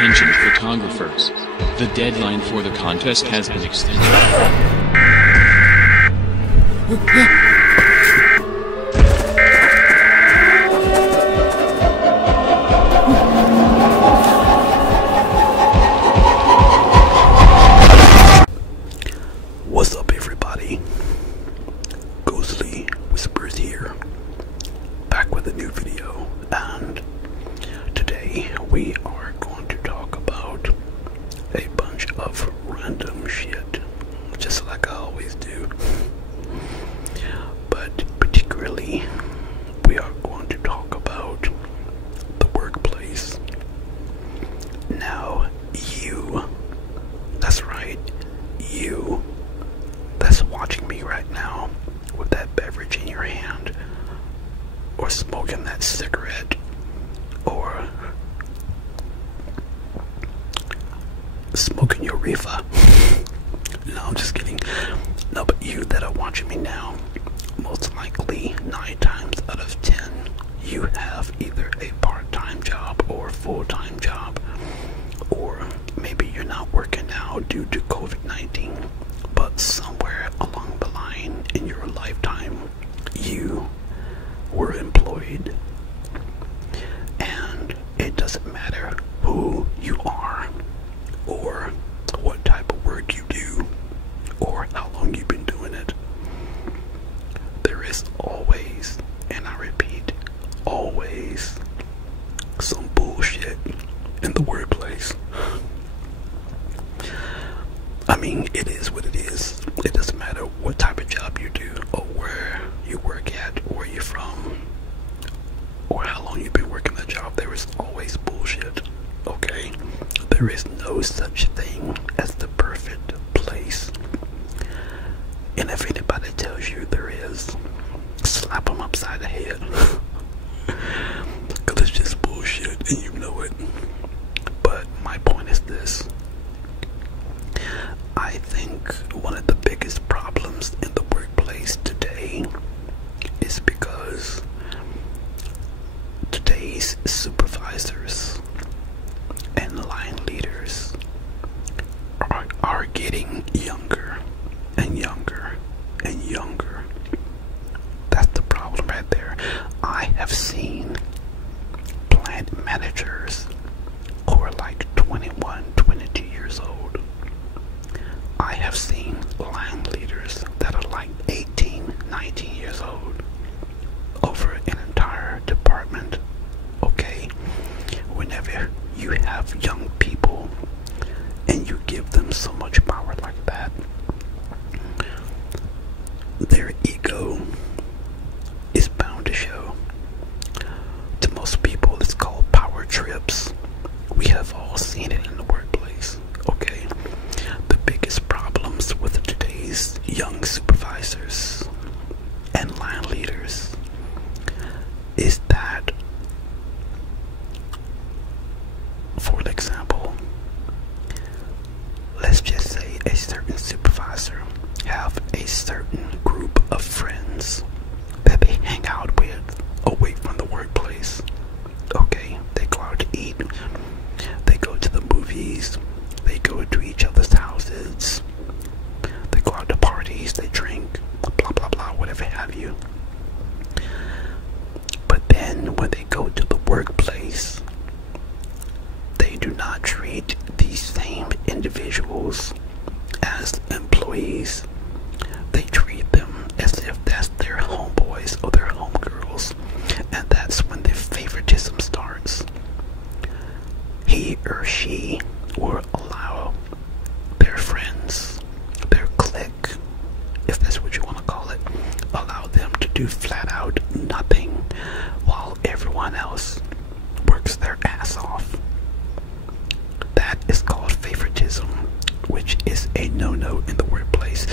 Attention photographers. The deadline for the contest has been extended. What's up, everybody? Ghostly Whispers here, back with a new video, and today we are going to talk about a bunch of random shit, just like I always do. But particularly, we are going to talk about the workplace. Now, that's right, you that's watching me right now with that beverage in your hand, or smoking that cigarette, or smoking your reefer. No, I'm just kidding. No, but you that are watching me now, most likely 9 times out of 10, you have either a part-time job or a full-time job, or maybe you're not working now due to COVID-19, but somewhere along the line in your lifetime, you were employed. And it doesn't matter who you are, or what type of work you do, or how long you've been doing it. There is always, and I repeat, always some bullshit in the workplace. I mean, it is what it is. It doesn't matter what type of job you do, or where you work at, or where you're from, or how long you've been working that job. There is always bullshit, okay? There is no such thing as the perfect place. And if anybody tells you there is, slap them upside the head. Because it's just bullshit, and you know it. But my point is this. I think one of the biggest problems in the workplace today is because today's supervisors and line leaders are getting younger and younger and younger. That's the problem right there. I have seen plant managers who are like 21, 22 years old. I have seen line leaders that are like 18, 19 years old over an entire department. Okay, whenever you have young people and you give them so much power like that, their ego is bound to show. To most people, it's called power trips. We have all seen it in the workplace. Okay, the biggest problems with today's young supervisors and line leaders is that, for example, let's just say a certain supervisor have a certain group of friends that they hang out with away from the workplace. Okay, they go out to eat, they go to the movies, they go to each other's houses, they go out to parties, they drink, blah blah blah, whatever have you. But then when they go to the workplace, they do not treat these same individuals as employees. They treat them as if that's their homeboys or their homegirls, and that's when the favoritism starts. He or she will allow their friends, their clique, if that's what you want to call it, allow them to do flat out nothing while everyone else works their ass off. That is called favoritism, which is a no-no in the workplace.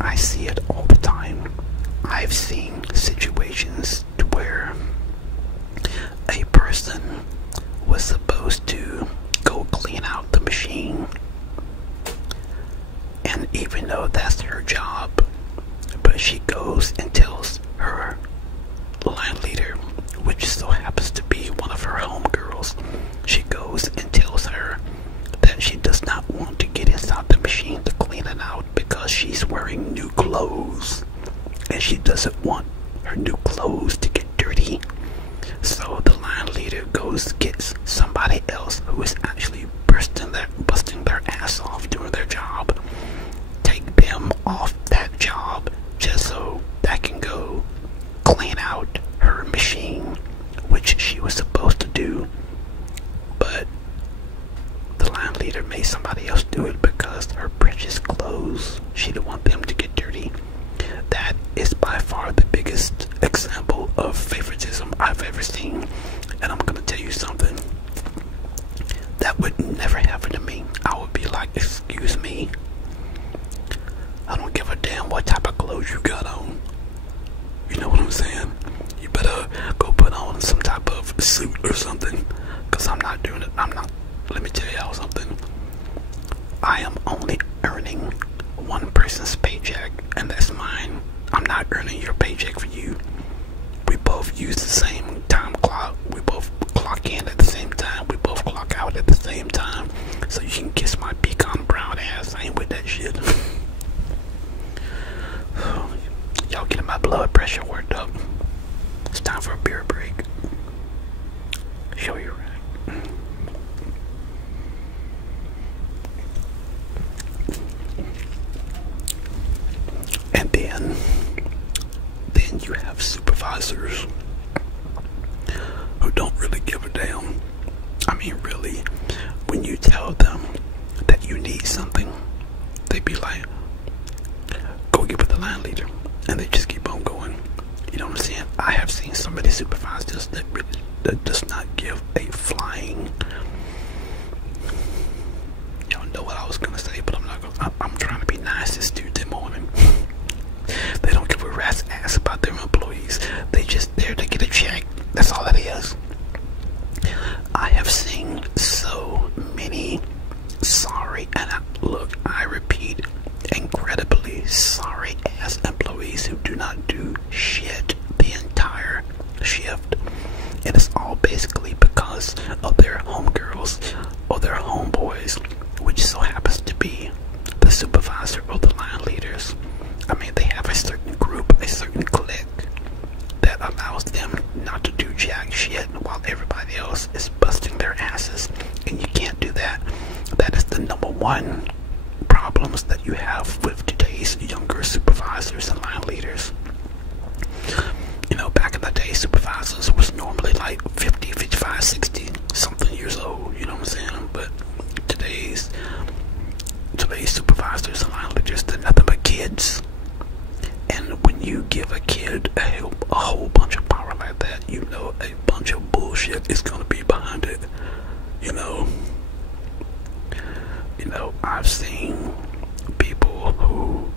I see it all the time. I've seen situations to where a person was supposed to go clean out the machine, and even though that's her job, but she goes and tells her line leader, which so happens to be one of her homegirls, she goes and tells clothes, and she doesn't want her new clothes to get dirty. So the line leader goes gets somebody else who is actually busting their ass off doing their job. Take them off that job just so that can go clean out her machine, which she was supposed to do. But the line leader made somebody else do it because her precious clothes, she didn't want them to get dirty. That is by far the biggest example of favoritism I've ever seen. And I'm gonna tell you something. That would never happen to me. I would be like, excuse me, I don't give a damn what type of clothes you got on. You know what I'm saying? You better go put on some type of suit or something, because I'm not doing it. Let me tell y'all something. I am only earning one person's paycheck, and that's mine. I'm not earning your paycheck for you. We both use the same time clock. We both clock in at the same time. We both clock out at the same time. So you can kiss my pecan brown ass. I ain't with that shit. Y'all getting my blood pressure worked up. It's time for a beer break. Show you right. And then you have supervisors who don't really give a damn. I mean, really, when you tell them that you need something, they be like, go give it the line leader, and they just keep on going. You know what I'm saying? I have seen some of the supervisors that does not give a flying. Y'all know what I was gonna say, but I'm not gonna. I'm trying to be nice this Tuesday morning. They don't give a rat's ass about their employees. They just there to get a check. That's all that is. I have seen so many sorry, and I repeat, incredibly sorry ass employees who do not do shit the entire shift. And it's all basically because of their homegirls or their homeboys, which so happens to be the supervisor or the line leaders. I mean, they have a certain group, a certain clique that allows them not to do jack shit while everybody else is busting their asses. And you can't do that. That is the number one problems that you have with today's younger supervisors and line leaders. You know, back in the day, supervisors was normally like 50, 55, 60 something years old, you know what I'm saying? But today's supervisors and line leaders, they're nothing but kids. And when you give a kid a whole bunch of power like that, you know a bunch of bullshit is gonna be behind it. You know, I've seen people who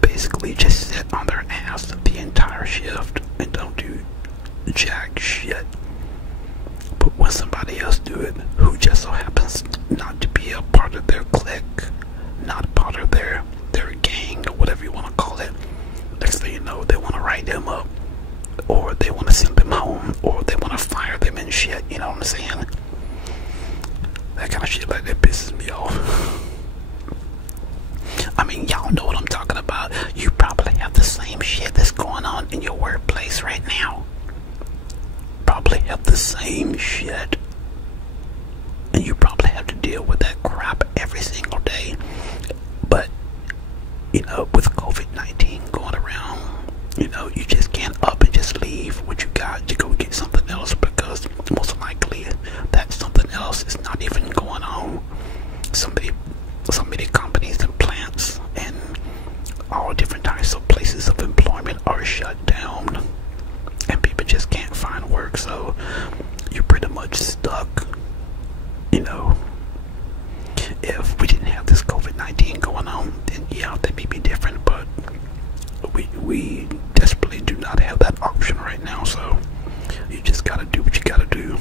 basically just sit on their ass the entire shift and don't do jack shit. But when somebody else do it, who just so happens not to be a part of their clique, not a part of their gang or whatever you want to call it, next thing you know, they want to write them up, or they want to send them home, or they want to fire them and shit. You know what I'm saying? That kind of shit like that pisses me off. I mean, y'all know what I'm talking about. You probably have the same shit that's going on in your workplace right now. Probably have the same shit. And you probably have to deal with that crap every single day. But, you know, with COVID-19 going around, you know, you just can't up and just leave what you got to go get something else, because most likely that something else is not even going on. So many companies and plants and all different types of places of employment are shut down, and people just can't find work, so you're pretty much stuck. You know, if we didn't have this COVID-19 going on, then yeah, that may be different, but we desperately do not have that option right now, so you just gotta do what you gotta do.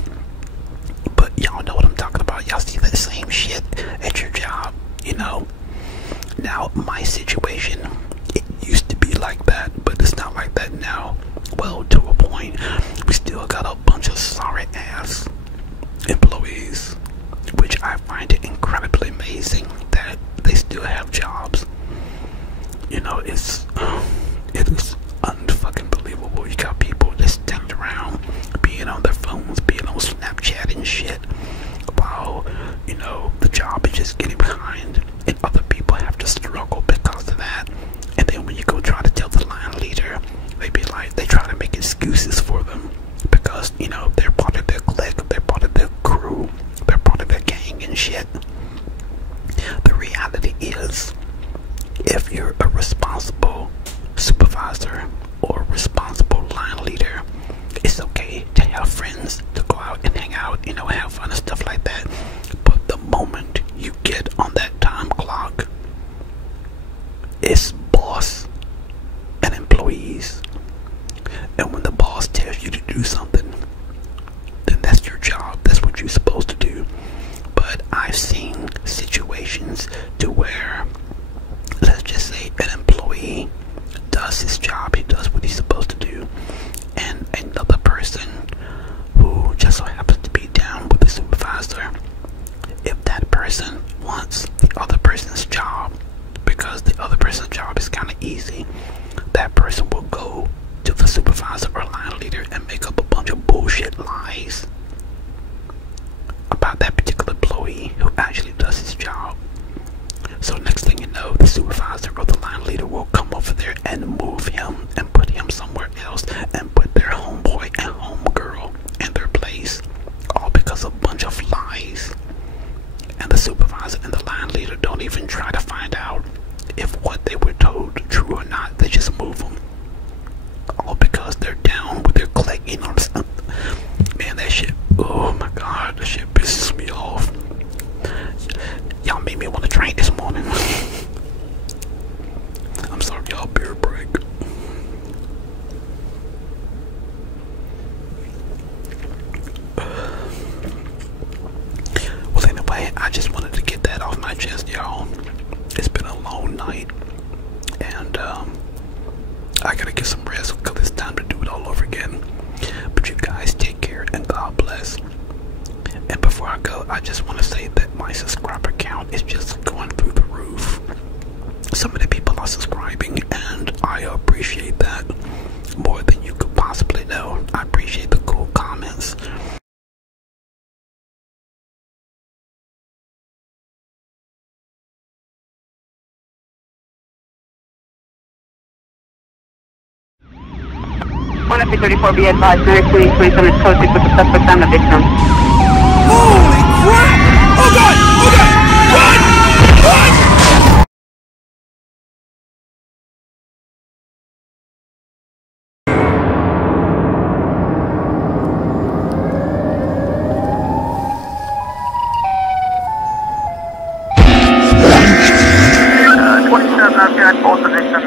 But y'all know what I'm talking about. Y'all see that same shit at your job, you know. Now, my situation, it used to be like that, but it's not like that now. Well, to a point, we still got a bunch of sorry ass employees, which I find it incredibly amazing that they still have jobs. You know, it's and shit, while, you know, the job is just getting behind, and other people have to struggle because of that. And then when you go try to tell the line leader, they try to make excuses for them because, you know, they're part of their clique, they're part of their crew, they're part of their gang and shit. The reality is, if you're a responsible supervisor or responsible line leader, it's okay to have friends, to go out and hang out, you know, have fun and stuff like that. But the moment you get on that time clock, it's boss and employees. And when the boss tells you to do something, then that's your job. That's what you're supposed to do. But I've seen situations to where, let's just say, an employee does his job, he does what he's supposed to do, and another person who just so happens to be down with the supervisor, if that person wants the other person's job because the other person's job is kind of easy, that person will go to the supervisor or line leader and make up a bunch of bullshit lies about that particular employee who actually does his job. So next thing you know, the supervisor or the line leader will come over there and move him and put him somewhere else and put their homeboy and homegirl in their place, all because of a bunch of lies. And the supervisor and the line leader don't even try to find out if what they were told true or not. They just move them, all because they're down with their clique. You know what I'm saying? Man, that shit, oh my god, that shit pisses me off. Y'all made me want to drink this morning. I'm sorry, y'all, beer break. Well, anyway, I just wanted to get that off my chest, y'all. It's been a long night, and I gotta get some rest because it's time to do it all over again. But you guys take care and God bless. And before I go, I just want to say that my subscriber count is just going through the roof. Some of the people are subscribing, and I appreciate that more than you could possibly know. I appreciate the cool comments. One up 34, be advised, 928 27 code 6 with the suspect on the victim. Holy crap! Oh god! Oh god! Run! Run! I've got both of victims